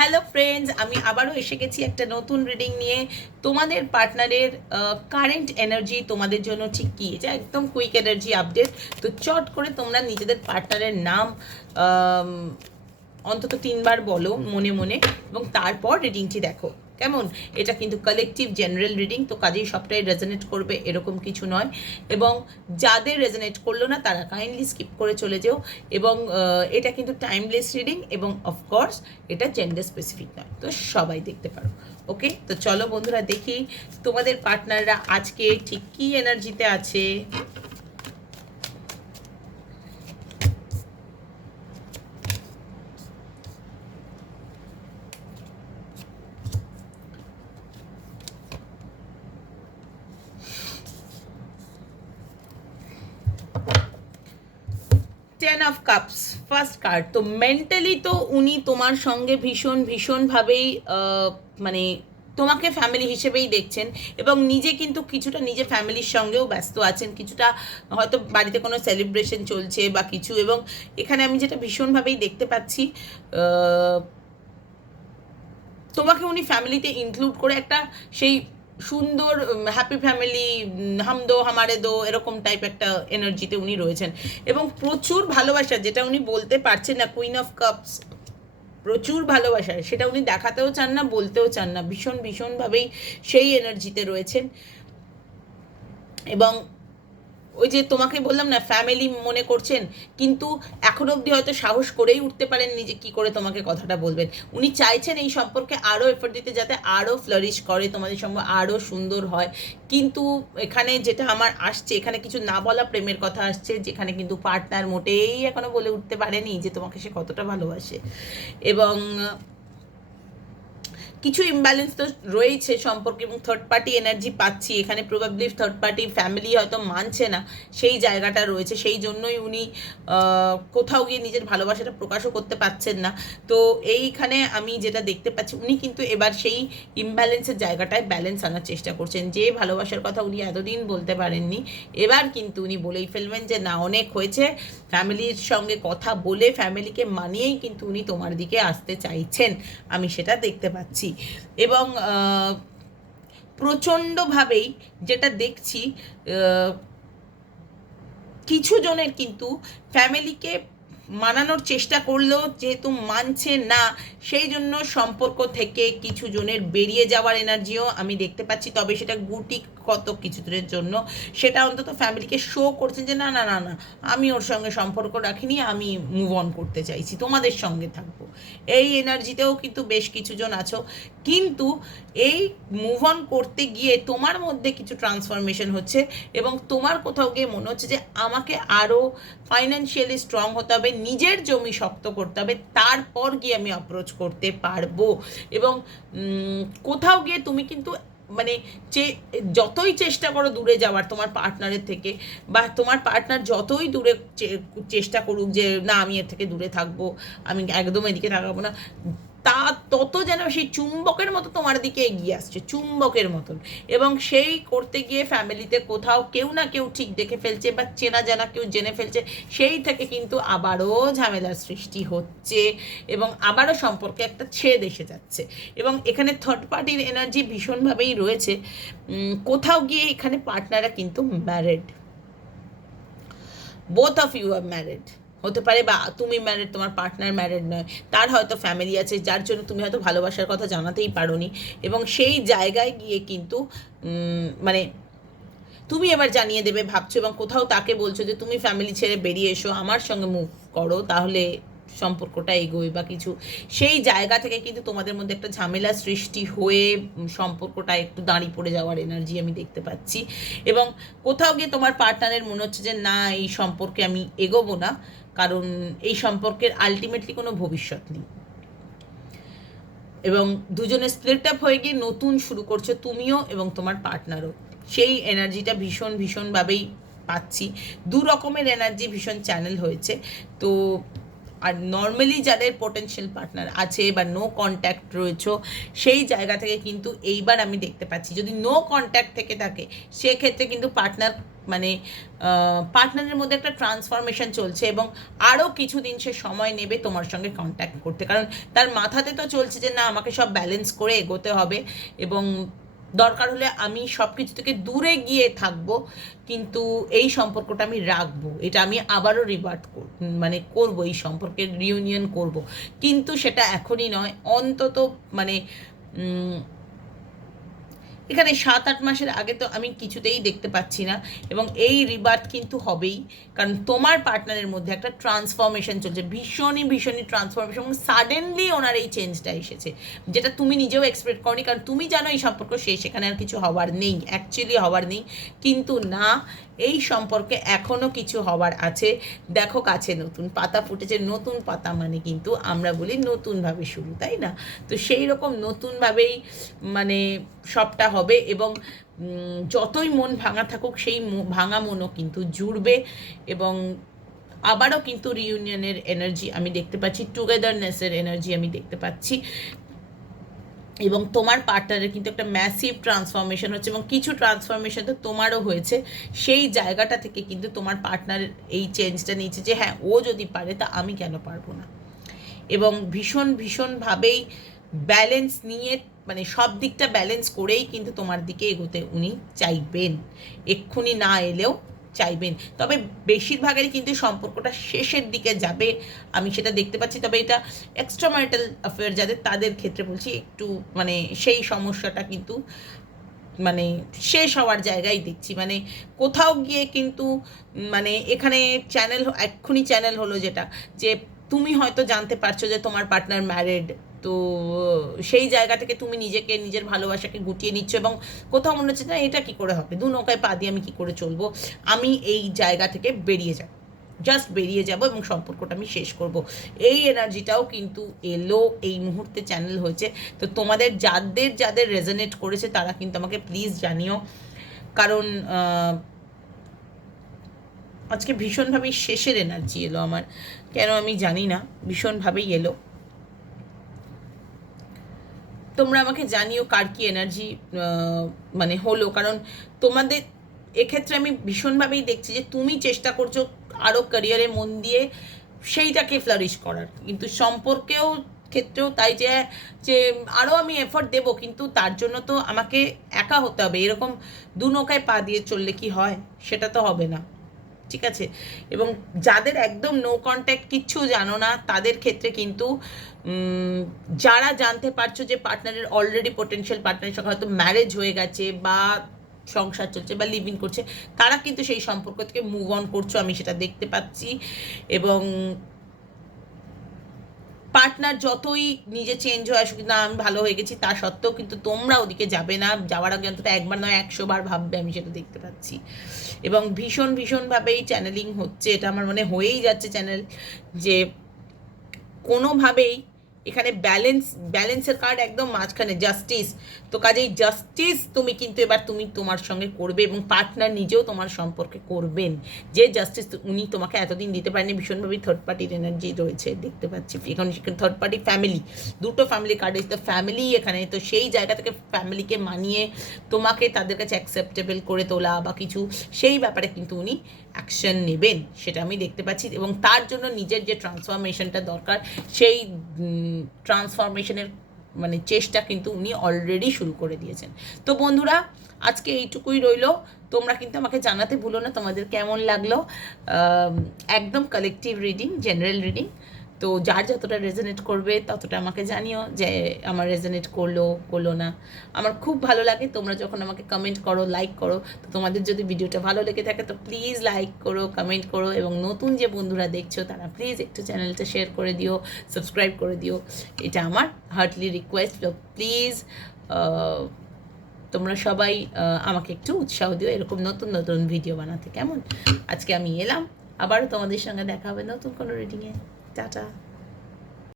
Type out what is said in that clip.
Hello friends, আমি আবারও এসে গেছি একটা নতুন রিডিং নিয়ে। তোমাদের পার্টনারের কারেন্ট এনার্জি তোমাদের জন্য ঠিক কী, এটা একদম কুইক এনার্জি আপডেট। তো চট করে তোমরা নিজেদের পার্টনারের নাম অন্তত 3বার বলো মনে মনে, এবং তারপর রিডিংটি দেখো কেমন। এটা কিন্তু কালেকটিভ জেনারেল রিডিং, তো কাজেই সবটাই রেজোনেট করবে এরকম কিছু নয়। এবং যাদের রেজোনেট করলো না তারা কাইন্ডলি স্কিপ করে চলে যেও। এবং এটা কিন্তু টাইমলেস রিডিং, এবং অফকোর্স এটা জেন্ডার স্পেসিফিক নয়, তো সবাই দেখতে পারো। ওকে, তো চলো বন্ধুরা দেখি তোমাদের পার্টনাররা আজকে ঠিক কী এনার্জিতে আছে। 10 অফ কাপস ফার্স্ট কার্ড। তো মেন্টালি তো উনি তোমার সঙ্গে ভীষণভাবেই মানে তোমাকে ফ্যামিলি হিসেবেই দেখছেন, এবং নিজে কিন্তু কিছুটা নিজে ফ্যামিলির সঙ্গেও ব্যস্ত আছেন, কিছুটা হয়তো বাড়িতে কোনো সেলিব্রেশন চলছে বা কিছু। এবং এখানে আমি যেটা ভীষণভাবেই দেখতে পাচ্ছি, তোমাকে উনি ফ্যামিলিতে ইনক্লুড করে একটা সেই সুন্দর হ্যাপি ফ্যামিলি, হাম দো হামারে দো এরকম টাইপ একটা এনার্জিতে উনি রয়েছেন। এবং প্রচুর ভালোবাসা, যেটা উনি বলতে পারছেন না, কুইন অফ কাপস, প্রচুর ভালোবাসা, সেটা উনি দেখাতেও চান না, বলতেও চান না, ভীষণভাবেই সেই এনার্জিতে রয়েছেন। এবং ওই যে তোমাকে বললাম না, ফ্যামিলি মনে করছেন, কিন্তু এখনো অবধি হয়তো সাহস করেই উঠতে পারেননি যে কী করে তোমাকে কথাটা বলবেন। উনি চাইছেন এই সম্পর্কে আরও এফোর্ট দিতে, যাতে আরও ফ্লারিশ করে, তোমাদের সঙ্গে আরও সুন্দর হয়। কিন্তু এখানে যেটা আমার আসছে, এখানে কিছু না বলা প্রেমের কথা আসছে, যেখানে কিন্তু পার্টনার মোটেই এখনো বলে উঠতে পারেনি যে তোমাকে সে কতটা ভালোবাসে। এবং কিছু ইমব্যালেন্স তো রয়েছে সম্পর্কে, এবং থার্ড পার্টি এনার্জি পাচ্ছি এখানে। প্রবাবলি থার্ড পার্টি ফ্যামিলি হয়তো মানছে না, সেই জায়গাটা রয়েছে, সেই জন্যই উনি কোথাও গিয়ে নিজের ভালোবাসাটা প্রকাশও করতে পারছেন না। তো এইখানে আমি যেটা দেখতে পাচ্ছি, উনি কিন্তু এবার সেই ইমব্যালেন্সের জায়গাটায় ব্যালেন্স আনার চেষ্টা করছেন। যে ভালোবাসার কথা উনি এতদিন বলতে পারেননি, এবার কিন্তু উনি বলেই ফেলবেন যে না, অনেক হয়েছে। ফ্যামিলির সঙ্গে কথা বলে ফ্যামিলিকে মানিয়েই কিন্তু উনি তোমার দিকে আসতে চাইছেন, আমি সেটা দেখতে পাচ্ছি। এবং প্রচণ্ডভাবেই যেটা দেখছি, কিছু জনের কিন্তু ফ্যামিলিকে মানানোর চেষ্টা করলেও যেহেতু মানছে না, সেই জন্য সম্পর্ক থেকে কিছু জনের বেরিয়ে যাওয়ার এনার্জিও আমি দেখতে পাচ্ছি। তবে সেটা গুটি কত কিছু দিনের জন্য, সেটা অন্তত ফ্যামিলিকে শো করছেন যে না না না না, আমি ওর সঙ্গে সম্পর্ক রাখিনি, আমি মুভ অন করতে চাইছি, তোমাদের সঙ্গে থাকবো। এই এনার্জিতেও কিন্তু বেশ কিছুজন আছো। কিন্তু এই মুভ অন করতে গিয়ে তোমার মধ্যে কিছু ট্রান্সফরমেশন হচ্ছে, এবং তোমার কোথাও গিয়ে মনে হচ্ছে যে আমাকে আরও ফাইন্যান্সিয়ালি স্ট্রং হতে হবে, নিজের জমি শক্ত করতে হবে, তারপর গিয়ে আমি অ্যাপ্রোচ করতে পারবো। এবং কোথাও গিয়ে তুমি কিন্তু মানে যতই চেষ্টা করো দূরে যাওয়ার তোমার পার্টনারের থেকে, বা তোমার পার্টনার যতই দূরে চেষ্টা করুক যে না আমি এর থেকে দূরে থাকবো, আমি একদম এদিকে তাকাবো না, তা তত যেন সেই চুম্বকের মতো তোমার দিকে এগিয়ে আসছে, চুম্বকের মতন। এবং সেই করতে গিয়ে ফ্যামিলিতে কোথাও কেউ না কেউ ঠিক দেখে ফেলছে, বা চেনা জানা কেউ জেনে ফেলছে, সেই থেকে কিন্তু আবারও ঝামেলার সৃষ্টি হচ্ছে, এবং আবারও সম্পর্কে একটা ছেদ এসে যাচ্ছে। এবং এখানে থার্ড পার্টির এনার্জি ভীষণভাবেই রয়েছে। কোথাও গিয়ে এখানে পার্টনাররা কিন্তু married, both of you are married হতে পারে, বা তুমি ম্যারিড, তোমার পার্টনার ম্যারিড নয়, তার হয়তো ফ্যামিলি আছে, যার জন্য তুমি হয়তো ভালোবাসার কথা জানাতেই পারোনি। এবং সেই জায়গায় গিয়ে কিন্তু মানে তুমি এবার জানিয়ে দেবে ভাবছো, এবং কোথাও তাকে বলছো যে তুমি ফ্যামিলি ছেড়ে বেরিয়ে এসো, আমার সঙ্গে মুভ করো, তাহলে সম্পর্কটা এগোয় বা কিছু। সেই জায়গা থেকে কিন্তু তোমাদের মধ্যে একটা ঝামেলা সৃষ্টি হয়ে সম্পর্কটা একটু দাঁড়িয়ে পড়ে যাওয়ার এনার্জি আমি দেখতে পাচ্ছি। এবং কোথাও গিয়ে তোমার পার্টনারের মনে হচ্ছে যে না, এই সম্পর্কে আমি এগোবো না, কারণ এই সম্পর্কের আলটিমেটলি কোনো ভবিষ্যৎ নেই। এবং দুজনে স্প্লিট আপ হয়ে গিয়ে নতুন শুরু করছো তুমিও এবং তোমার পার্টনারও, সেই এনার্জিটা ভীষণভাবেই পাচ্ছি। দু রকমের এনার্জি ভীষণ চ্যানেল হয়েছে। তো আর নর্মালি যাদের পোটেনশিয়াল পার্টনার আছে বা নো কন্ট্যাক্ট রয়েছে সেই জায়গা থেকে কিন্তু এইবার আমি দেখতে পাচ্ছি যদি নো কন্ট্যাক্ট থেকে থাকে সেক্ষেত্রে কিন্তু পার্টনার মানে পার্টনারের মধ্যে একটা ট্রান্সফরমেশন চলছে এবং আরও কিছুদিন সে সময় নেবে তোমার সঙ্গে কন্ট্যাক্ট করতে, কারণ তার মাথাতে তো চলছে যে না আমাকে সব ব্যালেন্স করে এগোতে হবে এবং দরকার হলে আমি সব কিছু থেকে দূরে গিয়ে থাকবো, কিন্তু এই সম্পর্কটা আমি রাখবো, এটা আমি আবারও মানে করবো, এই সম্পর্কের রিউনিয়ন করব, কিন্তু সেটা এখনই নয়, অন্তত মানে এখানে 7-8 মাসের আগে তো আমি কিছুতেই দেখতে পাচ্ছি না। এবং এই রিবার্থ কিন্তু হবেই, কারণ তোমার পার্টনারের মধ্যে একটা ট্রান্সফরমেশন চলছে, ভীষণই ট্রান্সফরমেশন, এবং সাডেনলি ওনার এই চেঞ্জটা এসেছে, যেটা তুমি নিজেও এক্সপেক্ট করনি, কারণ তুমি জানো এই সম্পর্ক শেষ, এখানে আর কিছু হওয়ার নেই, অ্যাকচুয়ালি হওয়ার নেই, কিন্তু না, এই সম্পর্কে এখনও কিছু হওয়ার আছে। দেখো কাছে নতুন পাতা ফুটেছে, নতুন পাতা মানে কিন্তু আমরা বলি নতুনভাবে শুরু, তাই না? তো সেই রকম নতুনভাবেই মানে সবটা হবে, এবং যতই মন ভাঙা থাকুক সেই ভাঙা মনও কিন্তু জুড়বে, এবং আবারও কিন্তু রিইউনিয়নের এনার্জি আমি দেখতে পাচ্ছি, টুগেদারনেসের এনার্জি আমি দেখতে পাচ্ছি, এবং তোমার পার্টনারের কিন্তু একটা ম্যাসিভ ট্রান্সফরমেশন হচ্ছে, এবং কিছু ট্রান্সফরমেশন তো তোমারও হয়েছে, সেই জায়গাটা থেকে কিন্তু তোমার পার্টনার এই চেঞ্জটা নিয়েছে যে হ্যাঁ ও যদি পারে তা আমি কেন পারবো না, এবং ভীষণভাবেই ব্যালেন্স নিয়ে মানে সব দিকটা ব্যালেন্স করেই কিন্তু তোমার দিকে এগোতে উনি চাইবেন, এক্ষুনি না এলেও চাইবেন, তবে বেশিরভাগেরই কিন্তু সম্পর্কটা শেষের দিকে যাবে, আমি সেটা দেখতে পাচ্ছি। তবে এটা এক্সট্রা ম্যারিটাল অ্যাফেয়ার যাদের, তাদের ক্ষেত্রে বলছি একটু মানে সেই সমস্যাটা কিন্তু মানে শেষ হওয়ার জায়গায় দেখছি, মানে কোথাও গিয়ে কিন্তু মানে এখানে এক্ষুনি চ্যানেল হলো যেটা, যে তুমি হয়তো জানতে পারছো যে তোমার পার্টনার ম্যারিড, তো সেই জায়গা থেকে তুমি নিজেকে নিজের ভালোবাসাকে গুটিয়ে নিচ্ছ, এবং কোথাও মনে হচ্ছে না এটা কি করে হবে, দু নৌকায় পা দিয়ে আমি কি করে চলবো, আমি এই জায়গা থেকে বেরিয়ে যাব এবং সম্পর্কটা আমি শেষ করব, এই এনার্জিটাও কিন্তু এলো এই মুহূর্তে চ্যানেল হয়েছে। তো তোমাদের যাদের রেজোনেট করেছে তারা কিন্তু আমাকে প্লিজ জানিও, কারণ আজকে ভীষণভাবেই শেষের এনার্জি এলো আমার, কেন আমি জানি না, ভীষণভাবেই এলো। তোমরা আমাকে জানিও কার কি এনার্জি মানে হলো, কারণ তোমাদের এক্ষেত্রে আমি ভীষণভাবেই দেখছি যে তুমি চেষ্টা করছো আরও ক্যারিয়ারে মন দিয়ে সেইটাকে ফ্লারিশ করার, কিন্তু সম্পর্কেও ক্ষেত্রেও তাই, যে আরও আমি এফর্ট দেবো, কিন্তু তার জন্য তো আমাকে একা হতে হবে, এরকম দু নৌকায় পা দিয়ে চললে কি হয়, সেটা তো হবে না, ঠিক আছে? এবং যাদের একদম নো কন্ট্যাক্ট কিচ্ছু জানো না তাদের ক্ষেত্রে কিন্তু যারা জানতে পারছো যে পার্টনারের অলরেডি পোটেনশিয়াল পার্টনারের সঙ্গে হয়তো ম্যারেজ হয়ে গেছে বা সংসার চলছে বা লিভ ইন করছে, তারা কিন্তু সেই সম্পর্ক থেকে মুভ অন করছো, আমি সেটা দেখতে পাচ্ছি। এবং পার্টনার যতই নিজে চেঞ্জ হয়ে আসুক না আমি ভালো হয়ে গেছি তা সত্ত্বেও কিন্তু তোমরা ওদিকে যাবে না, যাওয়ার আগে অন্তত একবার নয় 100 বার ভাববে, আমি সেটা দেখতে পাচ্ছি। এবং ভীষণভাবেই চ্যানেলিং হচ্ছে, এটা আমার মনে হয়েই যাচ্ছে চ্যানেল, যে কোনোভাবেই এখানে ব্যালেন্সের কার্ড একদম মাঝখানে, জাস্টিস, তো কাজেই জাস্টিস তুমি কিন্তু এবার তুমি তোমার সঙ্গে করবে, এবং পার্টনার নিজেও তোমার সম্পর্কে করবেন, যে জাস্টিস উনি তোমাকে এতদিন দিতে পারেনি, ভীষণভাবেই থার্ড পার্টির এনার্জি রয়েছে দেখতে পাচ্ছি, এখন থার্ড পার্টি ফ্যামিলি, দুটো ফ্যামিলি কার্ড এসে, তো ফ্যামিলি এখানে, তো সেই জায়গা থেকে ফ্যামিলিকে মানিয়ে তোমাকে তাদের কাছে অ্যাকসেপ্টেবল করে তোলা বা কিছু, সেই ব্যাপারে কিন্তু উনি অ্যাকশন নেবেন, সেটা আমি দেখতে পাচ্ছি, এবং তার জন্য নিজের যে ট্রান্সফরমেশনটা দরকার সেই ট্রান্সফরমেশনের মানে চেষ্টা কিন্তু উনি অলরেডি শুরু করে দিয়েছেন। তো বন্ধুরা আজকে এইটুকুই রইলো, তোমরা কিন্তু আমাকে জানাতে ভুলো না তোমাদের কেমন লাগলো, একদম কালেকটিভ রিডিং, জেনারেল রিডিং, তো যার যতটা রেজোনেট করবে ততটা আমাকে জানিও যে আমার রেজোনেট করলো না। আমার খুব ভালো লাগে তোমরা যখন আমাকে কমেন্ট করো, লাইক করো, তো তোমাদের যদি ভিডিওটা ভালো লেগে থাকে তো প্লিজ লাইক করো, কমেন্ট করো, এবং নতুন যে বন্ধুরা দেখছো তারা প্লিজ একটু চ্যানেলটা শেয়ার করে দিও, সাবস্ক্রাইব করে দিও, এটা আমার হার্টলি রিকোয়েস্ট। প্লিজ তোমরা সবাই আমাকে একটু উৎসাহ দিও এরকম নতুন নতুন ভিডিও বানাতে, কেমন? আজকে আমি এলাম, আবারও তোমাদের সঙ্গে দেখা হবে নতুন কোনো রিডিংয়ে। টাটা।